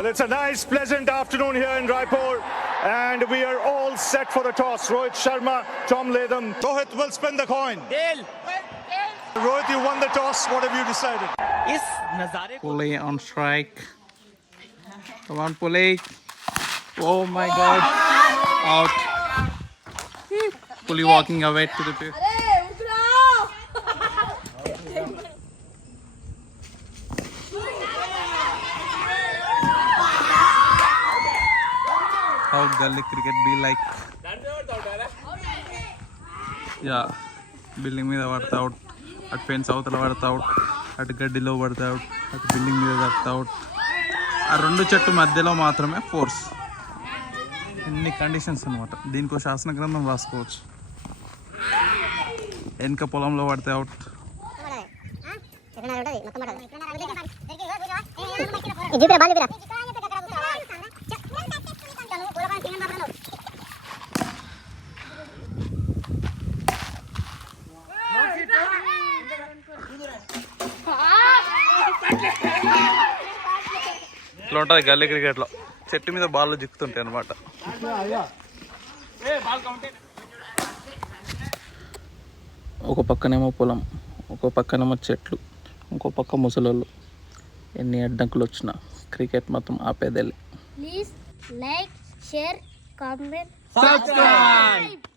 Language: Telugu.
Well, it's a nice, pleasant afternoon here in Raipur, and we are all set for the toss. Rohit Sharma, Tom Latham. Rohit will spin the coin. Tail. Rohit, you won the toss. What have you decided? इस नजारे को Pulley on strike. Come on, Pulley. Oh my God. Out. Pulley walking away to the field. How gully cricket be like? Yeah. Building మీద పడతా అవుట్, అటు ఫెన్స్ అవతల పడతా అవుట్, అటు గడ్డిలో పడతా అవుట్, అటు బిల్డింగ్ మీద పడతా అవుట్. ఆ రెండు చెట్టు మధ్యలో మాత్రమే ఫోర్స్. ఎన్ని కండిషన్స్ అనమాట. దీనికి శాసన గ్రంథం రాసుకోవచ్చు. వెనక పొలంలో పడితే అవుట్. ఇట్లా ఉంటుంది గల్లీ క్రికెట్లో. చెట్టు మీద బాల్ జిక్కుతుంటాయి అనమాట. ఒక పక్కనేమో పొలం, ఒక పక్కనేమో చెట్లు, ఇంకో పక్క ముసలోళ్ళు. ఎన్ని అడ్డంకులు వచ్చినా క్రికెట్ మొత్తం ఆపేదేలే. Please like, share, comment, subscribe.